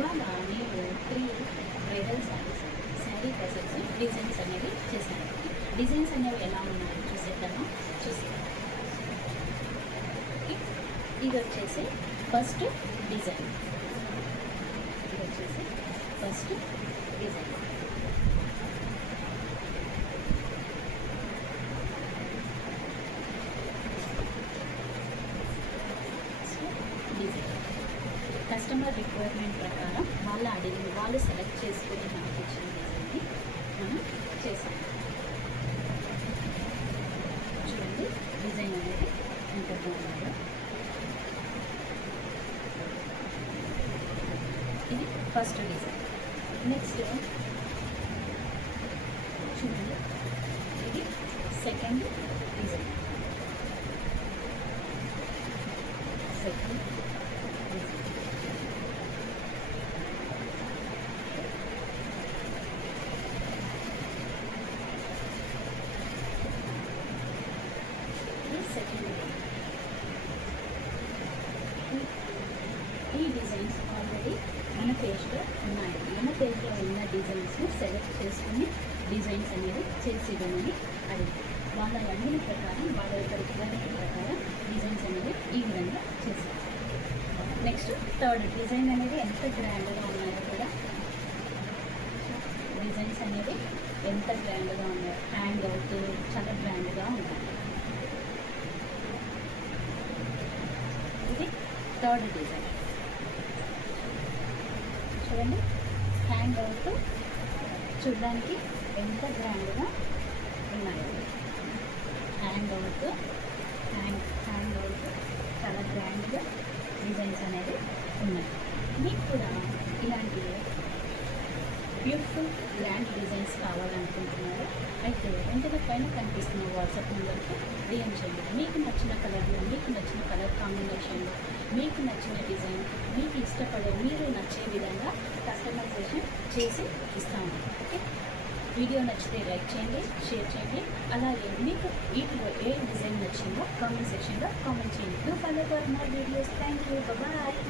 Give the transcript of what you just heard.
ఇవాళ నేను 3 bridal sari dresses designs అనేవి చేశాను. డిజైన్స్ అనేవి ఎలా ఉన్నాయో చూసేద్దామా? చూసేద్దాం. ఇది వచ్చేసి ఫస్ట్ డిజైన్. కస్టమర్ రిక్వైర్మెంట్ ప్రకారం వాళ్ళు సెలెక్ట్ చేసుకుని మనకి ఇచ్చిన డిజైన్ని మనం చేసాము. చూడండి డిజైన్ అనేది ఎంత బాగుందో. ఇది ఫస్ట్ డిజైన్. నెక్స్ట్ చూడండి, ఇది సెకండ్ డిజైన్. ఈ డిజైన్స్ ఆల్రెడీ మన పేజ్లో ఉన్నాయి. మన పేజ్లో ఉన్న డిజైన్స్ని సెలెక్ట్ చేసుకుని డిజైన్స్ అనేది చేసి ఇవ్వమని అడిగి వాళ్ళ అడిగిన ప్రకారం వాళ్ళ యొక్క రిక్వైర్మెంట్ ప్రకారం డిజైన్స్ అనేవి ఈ విధంగా చేసాం. నెక్స్ట్ థర్డ్ డిజైన్ అనేది ఎంత గ్రాండ్గా ఉన్నాయో కూడా, డిజైన్స్ అనేవి ఎంత గ్రాండ్గా ఉన్నాయో, హ్యాంగ్ అవుతూ చాలా గ్రాండ్గా ఉన్నాయి. ఇది థర్డ్ డిజైన్. చూడండి, హ్యాంగ్ అవుతూ చూడడానికి ఎంత గ్రాండ్గా ఉన్నాయో. హ్యాంగ్ అవుతూ చాలా గ్రాండ్గా డిజైన్స్ అనేవి ఉన్నాయి. మీకు కూడా ఇలాంటి బ్యూటిఫుల్ గ్రాండ్ డిజైన్స్ కావాలనుకుంటున్నారు అయితే వెంటనే పైన కనిపిస్తున్న వాట్సాప్ నెంబర్కి డిఎం చేయండి. మీకు నచ్చిన కలర్లో, మీకు నచ్చిన కలర్ కాంబినేషన్లో, మీకు నచ్చిన డిజైన్, మీకు ఇష్టపడే మీరు నచ్చే విధంగా కస్టమైజేషన్ చేసి ఇస్తాము. ఓకే, వీడియో నచ్చితే లైక్ చేయండి, షేర్ చేయండి. అలాగే మీకు వీటిలో ఏ డిజైన్ నచ్చిందో కామెంట్ సెక్షన్లో కామెంట్ చేయండి. Do follow for more videos. Thank you. Bye.